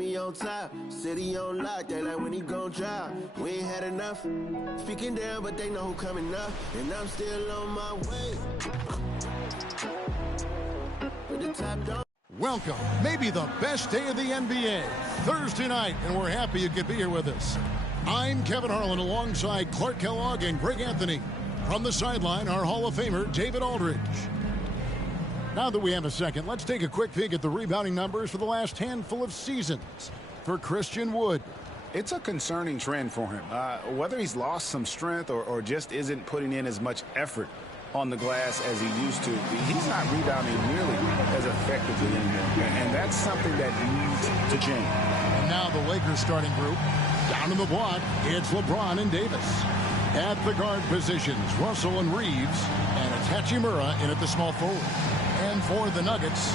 me on top, city on lock, they like when he gon' drop. We ain't had enough, speaking down, but they know who coming up, and I'm still on my way. With the top down. Welcome, maybe the best day of the NBA, Thursday night, and we're happy you could be here with us. I'm Kevin Harlan alongside Clark Kellogg and Greg Anthony. From the sideline, our Hall of Famer, David Aldridge. Now that we have a second, let's take a quick peek at the rebounding numbers for the last handful of seasons for Christian Wood. It's a concerning trend for him. Whether he's lost some strength or just isn't putting in as much effort on the glass as he used to, he's not rebounding nearly as effectively anymore. And that's something that needs to change. And now the Lakers starting group. Down in the block, it's LeBron and Davis. At the guard positions, Russell and Reeves, and it's Hachimura in at the small forward. And for the Nuggets,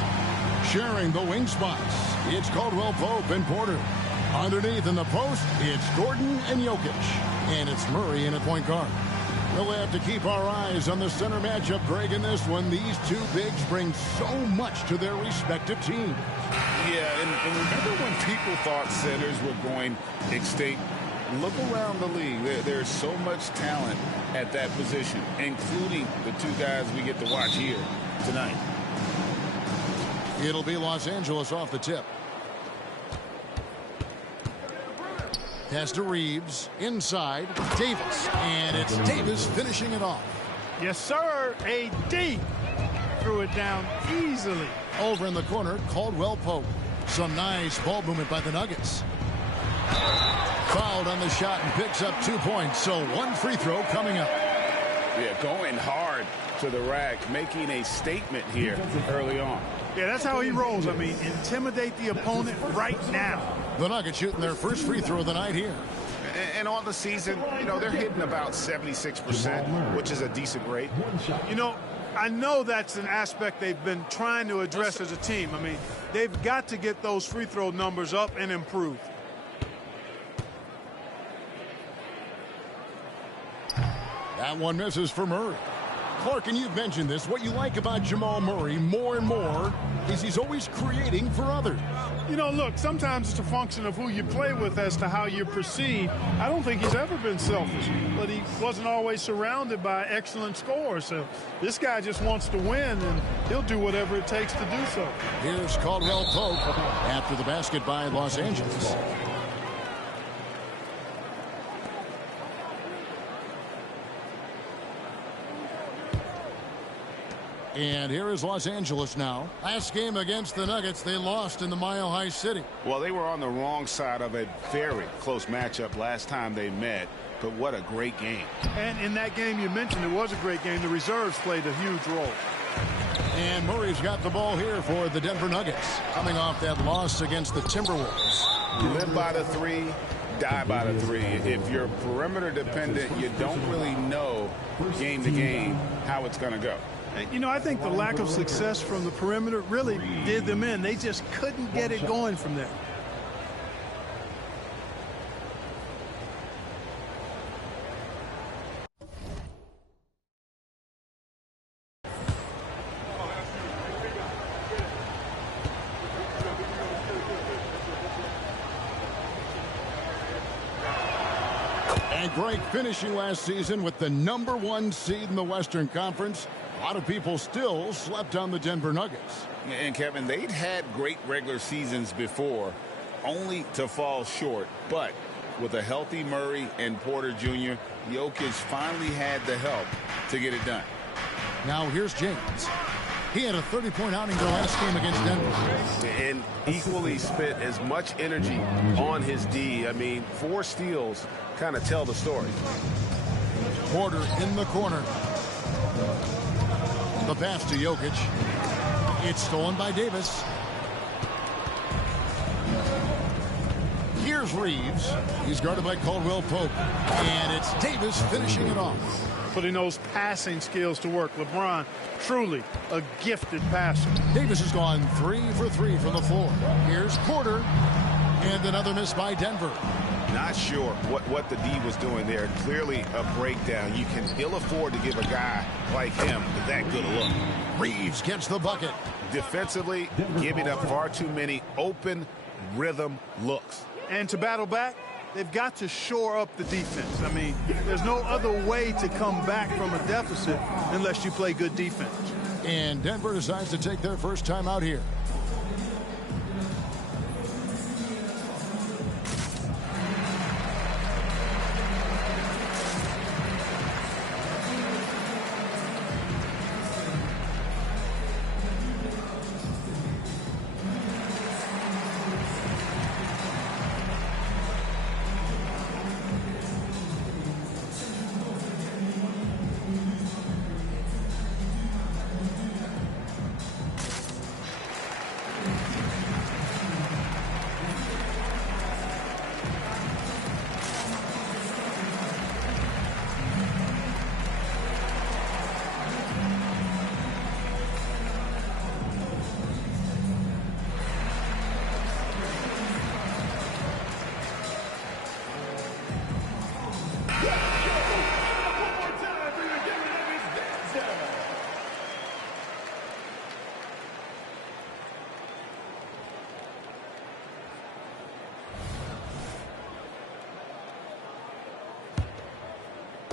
sharing the wing spots, it's Caldwell Pope and Porter. Underneath in the post, it's Gordon and Jokic. And it's Murray in at point guard. We'll have to keep our eyes on the center matchup, Greg, in this one. These two bigs bring so much to their respective teams. Yeah, and remember when people thought centers were going extinct? Look around the league. There's so much talent at that position, including the two guys we get to watch here tonight. It'll be Los Angeles off the tip. Pass to Reeves. Inside, Davis. And it's Davis finishing it off. Yes, sir. AD threw it down easily. Over in the corner, Caldwell Pope. Some nice ball movement by the Nuggets. Fouled on the shot and picks up 2 points. So one free throw coming up. Yeah, going hard to the rack, making a statement here early on. Yeah, that's how he rolls. I mean, intimidate the opponent right now. The Nuggets shooting their first free throw of the night here. And on the season, you know, they're hitting about 76%, which is a decent rate. You know, I know that's an aspect they've been trying to address as a team. I mean, they've got to get those free throw numbers up and improve. That one misses for Murray. Clark, and you've mentioned this, what you like about Jamal Murray more and more is he's always creating for others. You know, look, sometimes it's a function of who you play with as to how you proceed. I don't think he's ever been selfish, but he wasn't always surrounded by excellent scores. So this guy just wants to win, and he'll do whatever it takes to do so. Here's Caldwell Pope after the basket by Los Angeles. And here is Los Angeles now. Last game against the Nuggets, they lost in the Mile High City. Well, they were on the wrong side of a very close matchup last time they met, but what a great game. And in that game you mentioned, it was a great game. The reserves played a huge role. And Murray's got the ball here for the Denver Nuggets, coming off that loss against the Timberwolves. Live by the three, die by the three. If you're perimeter dependent, you don't really know game to game how it's going to go. You know, I think the lack of success from the perimeter really did them in. They just couldn't get it going from there. And Greg, finishing last season with the #1 seed in the Western Conference, a lot of people still slept on the Denver Nuggets. And Kevin, they'd had great regular seasons before, only to fall short. But with a healthy Murray and Porter Jr., Jokic finally had the help to get it done. Now here's James. He had a 30-point outing the last game against Denver. And equally spent as much energy on his D. I mean, 4 steals kind of tell the story. Porter in the corner. The pass to Jokic. It's stolen by Davis. Here's Reeves. He's guarded by Caldwell Pope. And it's Davis finishing it off. Putting those passing skills to work. LeBron, truly a gifted passer. Davis has gone 3 for 3 from the floor. Here's Porter. And another miss by Denver. Not sure what the D was doing there. Clearly a breakdown. You can ill afford to give a guy like him that good a look. Reeves gets the bucket. Defensively, giving up far too many open, rhythm looks. And to battle back, they've got to shore up the defense. I mean, there's no other way to come back from a deficit unless you play good defense. And Denver decides to take their first time out here.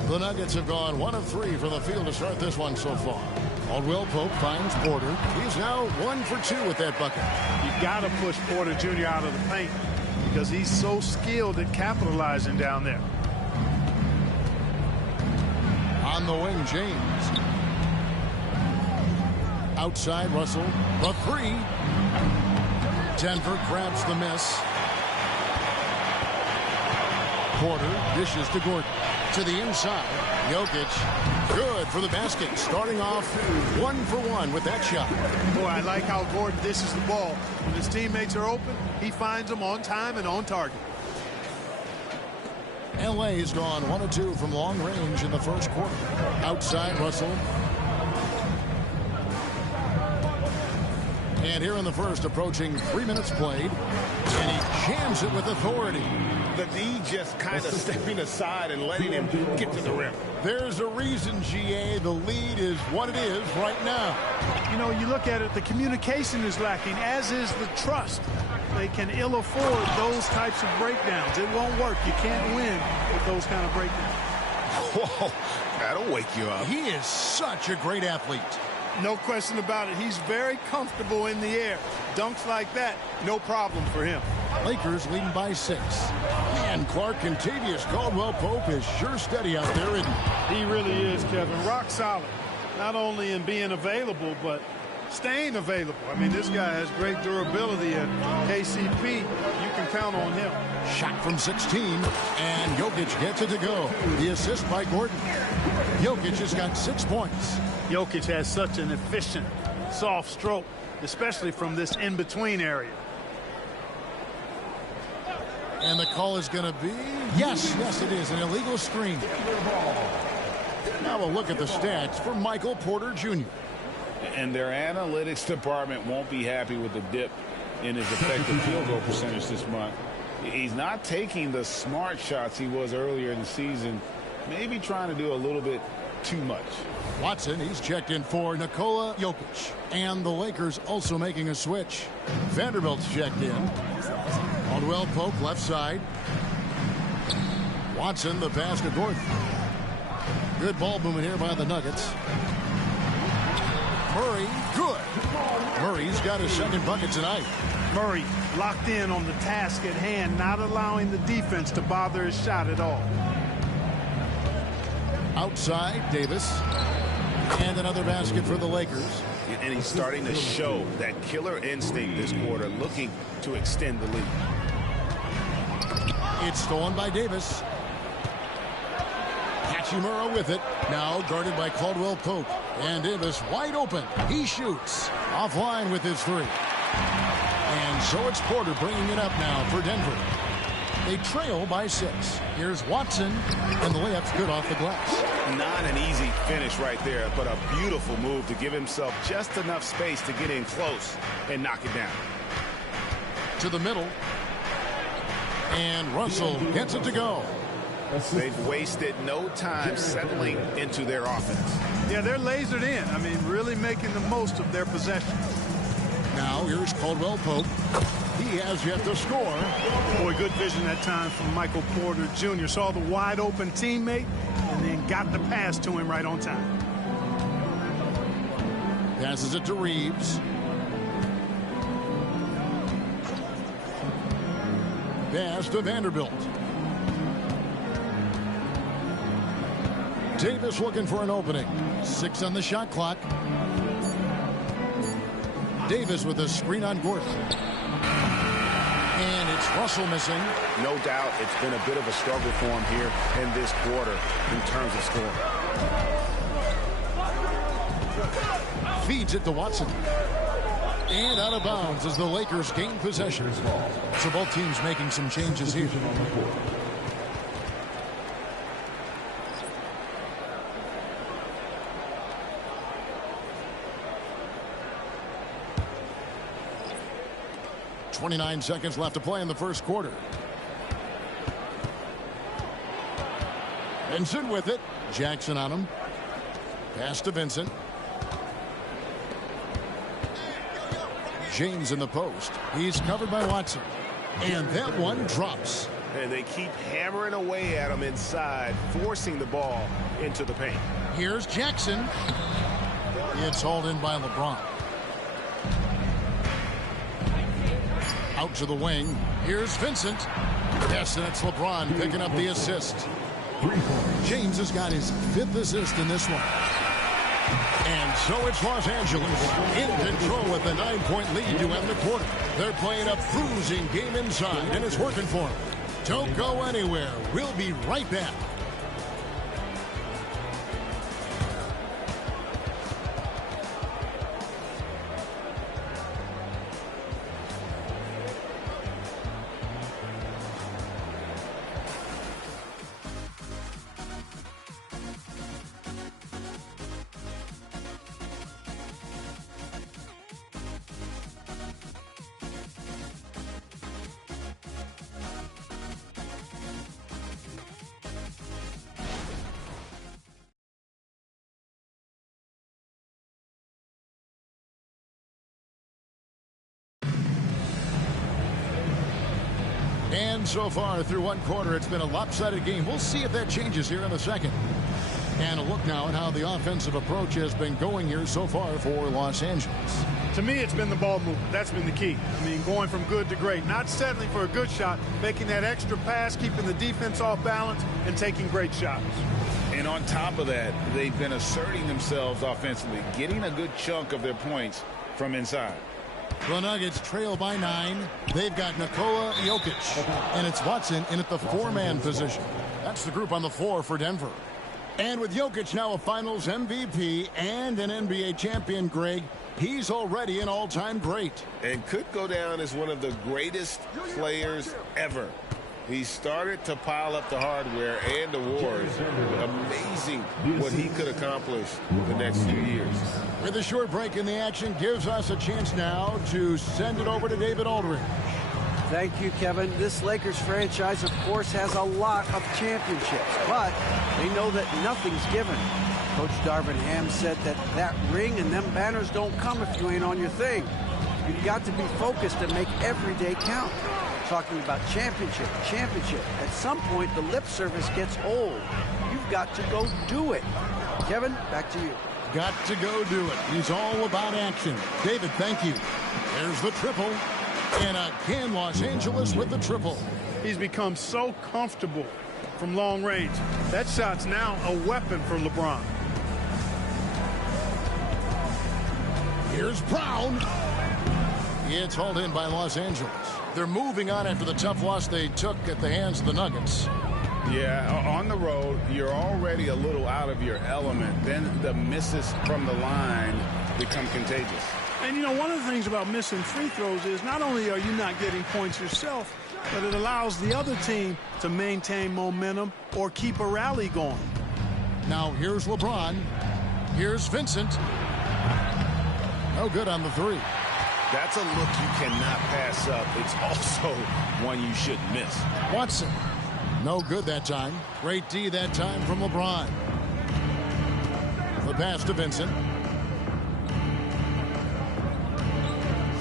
The Nuggets have gone 1 of 3 from the field to start this one so far. Caldwell Pope finds Porter. He's now 1 for 2 with that bucket. You got to push Porter Jr. out of the paint because he's so skilled at capitalizing down there. On the wing, James. Outside, Russell. The 3. Denver grabs the miss. Porter dishes to Gordon. To the inside. Jokic. Good for the basket. Starting off 1 for 1 with that shot. Boy, I like how Gordon dishes the ball. When his teammates are open, he finds them on time and on target. LA's gone 1 of 2 from long range in the first quarter. Outside, Russell. And here in the first, approaching 3 minutes played. And he jams it with authority. The D just kind of stepping aside and letting him get to the rim. There's a reason, GA. The lead is what it is right now. You know, you look at it, the communication is lacking, as is the trust. They can ill afford those types of breakdowns. It won't work. You can't win with those kind of breakdowns. Whoa, that'll wake you up. He is such a great athlete. No question about it. He's very comfortable in the air. Dunks like that, no problem for him. Lakers leading by 6. Man, Clark, Contavious Caldwell-Pope is sure steady out there, isn't he? He really is, Kevin. Rock solid. Not only in being available, but staying available. I mean, this guy has great durability at KCP. You can count on him. Shot from 16, and Jokic gets it to go. The assist by Gordon. Jokic has got 6 points. Jokic has such an efficient, soft stroke, especially from this in-between area. And the call is going to be, yes, it is, an illegal screen. Now we'll look at the stats for Michael Porter Jr. And their analytics department won't be happy with the dip in his effective field goal percentage this month. He's not taking the smart shots he was earlier in the season. Maybe trying to do a little bit too much. Watson, he's checked in for Nikola Jokic. And the Lakers also making a switch. Vanderbilt's checked in. Caldwell Pope left side. Watson, the pass to Gordon. Good ball movement here by the Nuggets. Murray, good. Murray's got his second bucket tonight. Murray locked in on the task at hand, not allowing the defense to bother his shot at all. Outside, Davis. And another basket for the Lakers. And he's starting to show that killer instinct this quarter, looking to extend the lead. It's stolen by Davis. Hachimura with it. Now guarded by Caldwell Pope. And Davis wide open. He shoots. Offline with his 3. And so it's Porter bringing it up now for Denver. They trail by 6. Here's Watson. And the layup's good off the glass. Not an easy finish right there, but a beautiful move to give himself just enough space to get in close and knock it down. To the middle. And Russell gets it to go. They've wasted no time settling into their offense. Yeah, they're lasered in. I mean, really making the most of their possession. Now here's Caldwell Pope. He has yet to score. Boy, good vision that time from Michael Porter Jr. Saw the wide open teammate and then got the pass to him right on time. Passes it to Reeves. Pass to Vanderbilt. Davis looking for an opening. 6 on the shot clock. Davis with a screen on Gordon. And it's Russell missing. No doubt it's been a bit of a struggle for him here in this quarter in terms of scoring. Feeds it to Watson. And out of bounds as the Lakers gain possession. So both teams making some changes here. .29 seconds left to play in the first quarter. Vincent with it. Jackson on him. Pass to Vincent. James in the post. He's covered by Watson. And that one drops. And they keep hammering away at him inside, forcing the ball into the paint. Here's Jackson. It's hauled in by LeBron. Out to the wing. Here's Vincent. Yes, and it's LeBron picking up the assist. James has got his 5th assist in this one. And so it's Los Angeles in control with a 9-point lead to end the quarter. They're playing a cruising game inside, and it's working for them. Don't go anywhere. We'll be right back. And so far through one quarter, it's been a lopsided game. We'll see if that changes here in a second. And a look now at how the offensive approach has been going here so far for Los Angeles. To me, it's been the ball movement. That's been the key. I mean, going from good to great. Not settling for a good shot, making that extra pass, keeping the defense off balance, and taking great shots. And on top of that, they've been asserting themselves offensively, getting a good chunk of their points from inside. The Nuggets trail by 9. They've got Nikola Jokic. And it's Watson in at the 4-man position. That's the group on the floor for Denver. And with Jokic now a Finals MVP and an NBA champion, Greg, he's already an all-time great. And could go down as one of the greatest players ever. He started to pile up the hardware and awards. Amazing what he could accomplish the next few years. With a short break in the action, gives us a chance now to send it over to David Aldridge. Thank you, Kevin. This Lakers franchise, of course, has a lot of championships, but they know that nothing's given. Coach Darvin Ham said that ring and them banners don't come if you ain't on your thing. You've got to be focused and make every day count. Talking about championship. At some point, the lip service gets old. You've got to go do it. Kevin, back to you. Got to go do it. He's all about action. David, thank you. There's the triple. And again, Los Angeles with the triple. He's become so comfortable from long range. That shot's now a weapon for LeBron. Here's Brown. It's hauled in by Los Angeles. They're moving on after the tough loss they took at the hands of the Nuggets. Yeah, on the road, you're already a little out of your element. Then the misses from the line become contagious. And, you know, one of the things about missing free throws is not only are you not getting points yourself, but it allows the other team to maintain momentum or keep a rally going. Now here's LeBron. Here's Vincent. No good on the 3. That's a look you cannot pass up. It's also one you shouldn't miss. Watson. No good that time. Great D that time from LeBron. The pass to Vincent.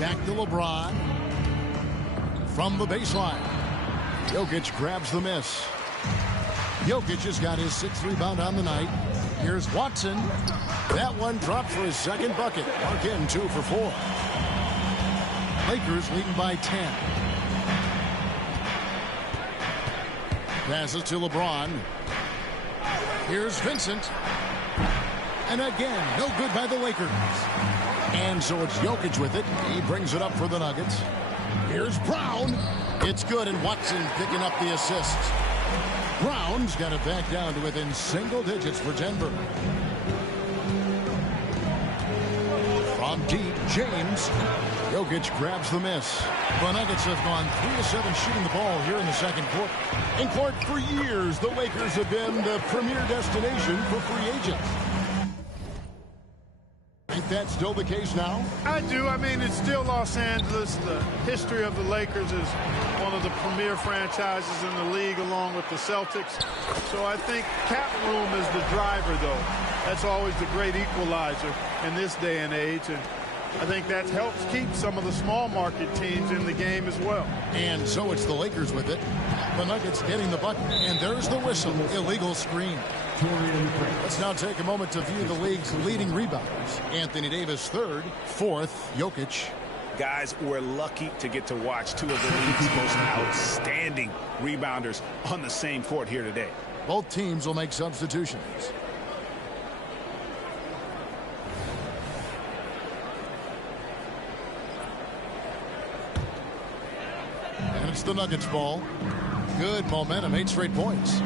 Back to LeBron. From the baseline. Jokic grabs the miss. Jokic has got his 6th rebound on the night. Here's Watson. That one dropped for his 2nd bucket. Again, 2 for 4. Lakers leading by 10. Passes to LeBron. Here's Vincent. And again, no good by the Lakers. And so it's Jokic with it. He brings it up for the Nuggets. Here's Brown. It's good, and Watson picking up the assist. Brown's got it back down to within single digits for Denver. From deep, James. Jokic grabs the miss. The Nuggets have gone 3 of 7 shooting the ball here in the 2nd quarter. And Clark, for years, the Lakers have been the premier destination for free agents. Think that's still the case now? I do. I mean, it's still Los Angeles. The history of the Lakers is one of the premier franchises in the league, along with the Celtics. So I think cap room is the driver, though. That's always the great equalizer in this day and age. And I think that helps keep some of the small market teams in the game as well. And so it's the Lakers with it. The Nuggets getting the bucket. And there's the whistle. Illegal screen. Let's now take a moment to view the league's leading rebounders. Anthony Davis 3rd, 4th, Jokic. Guys, we're lucky to get to watch 2 of the league's most outstanding rebounders on the same court here today. Both teams will make substitutions. And it's the Nuggets ball. Good momentum, 8 straight points.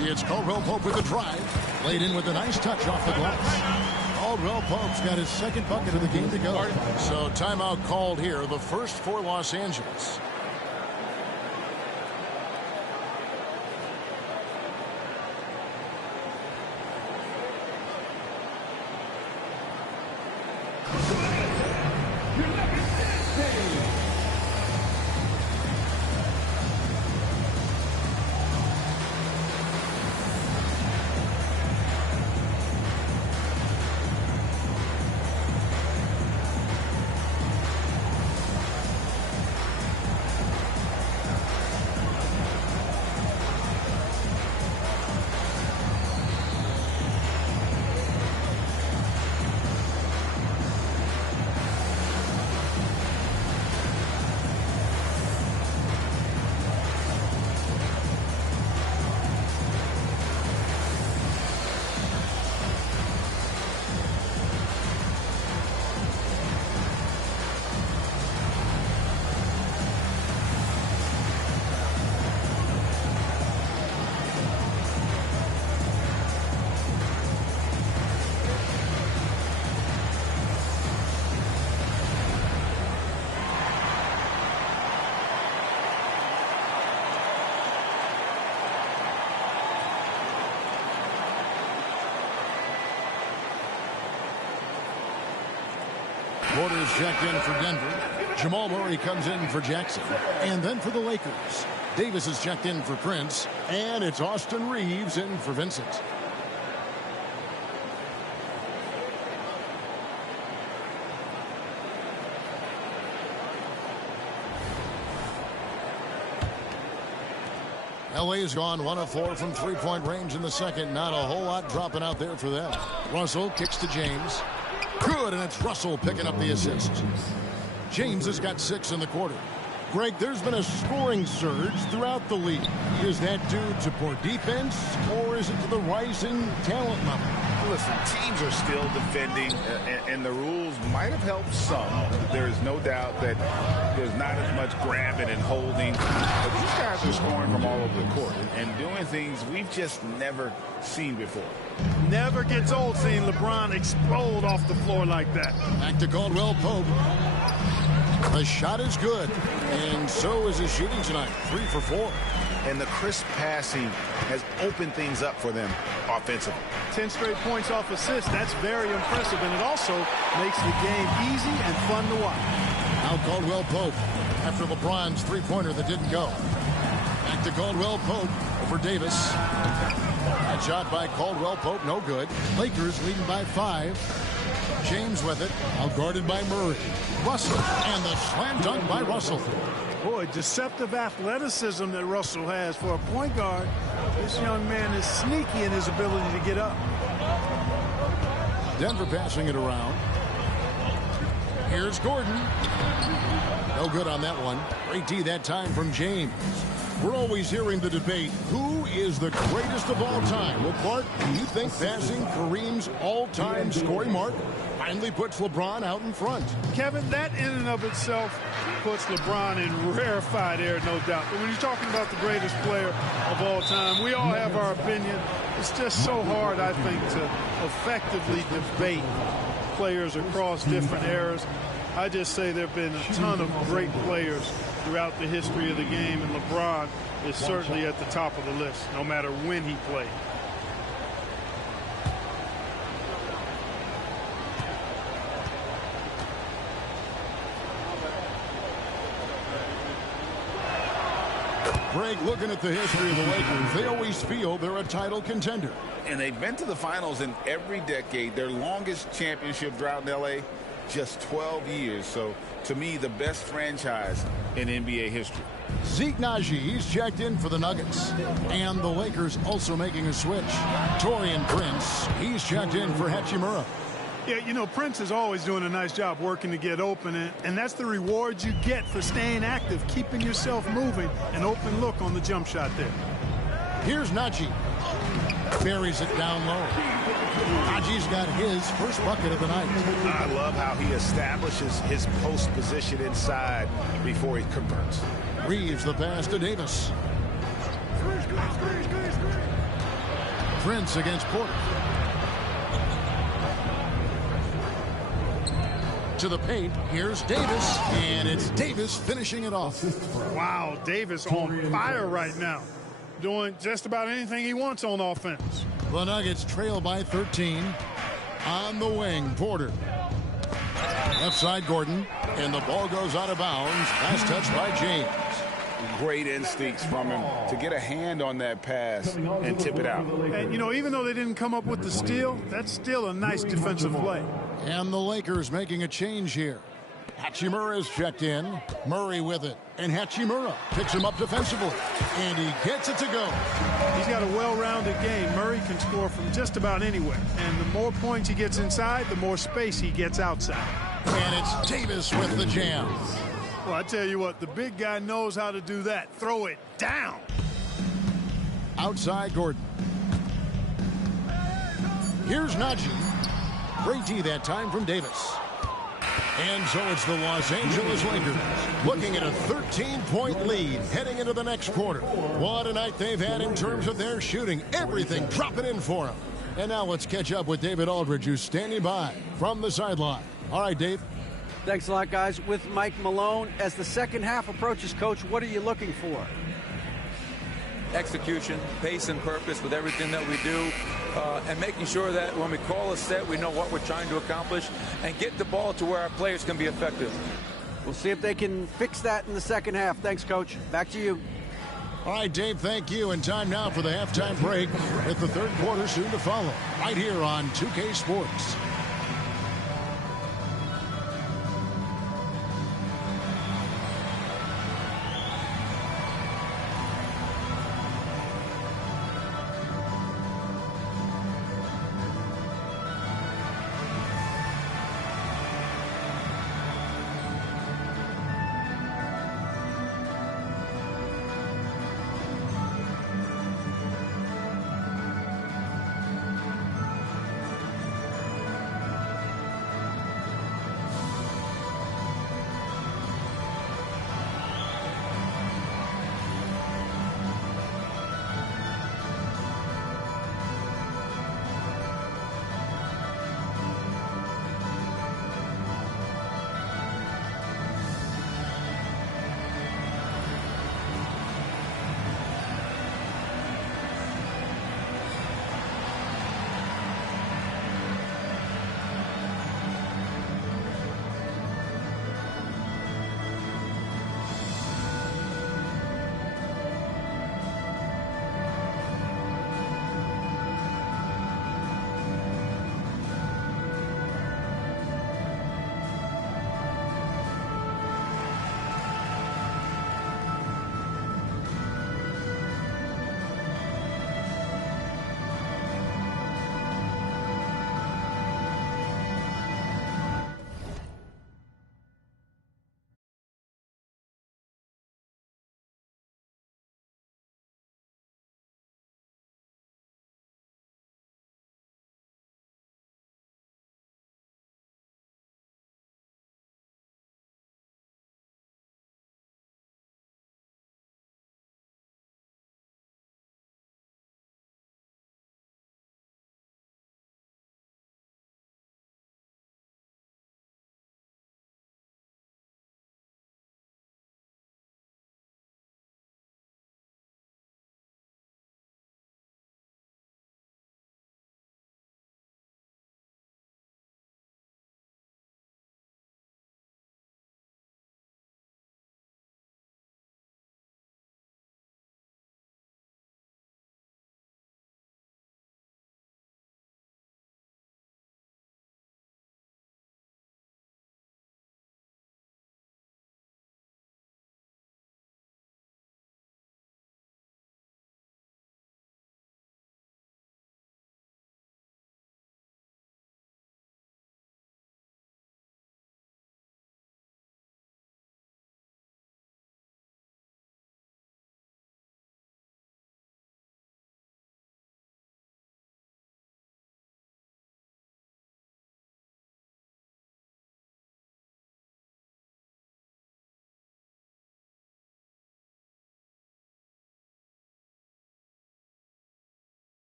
It's Caldwell Pope with the drive. Laid in with a nice touch off the glass. Caldwell Pope's got his 2nd bucket of the game to go. So timeout called here, the first for Los Angeles. Porter's checked in for Denver. Jamal Murray comes in for Jackson. And then for the Lakers, Davis is checked in for Prince. And it's Austin Reeves in for Vincent. LA has gone 1 of 4 from 3-point range in the 2nd. Not a whole lot dropping out there for them. Russell kicks to James. Good, and it's Russell picking up the assist. James has got 6 in the quarter. Greg, there's been a scoring surge throughout the league. Is that due to poor defense, or is it to the rising talent level? Listen, teams are still defending, and the rules might have helped some. There is no doubt that there's not as much grabbing and holding. But these guys are scoring from all over the court and doing things we've just never seen before. Never gets old seeing LeBron explode off the floor like that. Back to Caldwell Pope. The shot is good, and so is his shooting tonight, 3 for 4. And the crisp passing has opened things up for them offensively. 10 straight points off assists. That's very impressive, and it also makes the game easy and fun to watch. Now Caldwell Pope after LeBron's three-pointer that didn't go. Back to Caldwell Pope. for Davis. That shot by Caldwell Pope, no good. Lakers leading by 5. James with it, outguarded by Murray. Russell, and the slam dunk by Russell. Boy, deceptive athleticism that Russell has for a point guard. This young man is sneaky in his ability to get up. Denver passing it around. Here's Gordon. No good on that one. Great D that time from James. We're always hearing the debate, who is the greatest of all time? Well, Clark, do you think passing Kareem's all-time scoring mark finally puts LeBron out in front? Kevin, that in and of itself puts LeBron in rarefied air, no doubt. But when you're talking about the greatest player of all time, we all have our opinion. It's just so hard, I think, to effectively debate players across different eras. I just say there have been a ton of great players throughout the history of the game, and LeBron is certainly at the top of the list, no matter when he played. Greg, looking at the history of the Lakers, they always feel they're a title contender. And they've been to the finals in every decade. Their longest championship drought in L.A., just 12 years. So, to me, the best franchise in NBA history. Zeke Naji, he's checked in for the Nuggets. And the Lakers also making a switch. Taurean Prince, he's checked in for Hachimura. Yeah, you know, Prince is always doing a nice job working to get open, and that's the reward you get for staying active, keeping yourself moving, an open look on the jump shot there. Here's Naji. Buries it down low. Naji's got his first bucket of the night. I love how he establishes his post position inside before he converts. Reeves the pass to Davis. Prince against Porter. To the paint, here's Davis, and it's Davis finishing it off. Wow, Davis on fire right now, doing just about anything he wants on offense. The Nuggets trail by 13. On the wing, Porter. Left side, Gordon, and the ball goes out of bounds. Last touch by James. Great instincts from him to get a hand on that pass and tip it out. And, you know, even though they didn't come up with the steal, that's still a nice defensive play. And the Lakers making a change here. Hachimura is checked in. Murray with it. And Hachimura picks him up defensively. And he gets it to go. He's got a well-rounded game. Murray can score from just about anywhere. And the more points he gets inside, the more space he gets outside. And it's Davis with the jam. Well, I tell you what, the big guy knows how to do that. Throw it down. Outside Gordon. Here's Naji. Great D that time from Davis. And so it's the Los Angeles Lakers looking at a 13-point lead heading into the next quarter. What a night they've had in terms of their shooting. Everything dropping in for them. And now let's catch up with David Aldridge, who's standing by from the sideline. All right, Dave. Thanks a lot, guys. With Mike Malone, as the second half approaches, Coach, what are you looking for? Execution, pace and purpose with everything that we do, and making sure that when we call a set, we know what we're trying to accomplish and get the ball to where our players can be effective. We'll see if they can fix that in the second half. Thanks, Coach. Back to you. All right, Dave, thank you. And time now for the halftime break with the third quarter soon to follow right here on 2K Sports.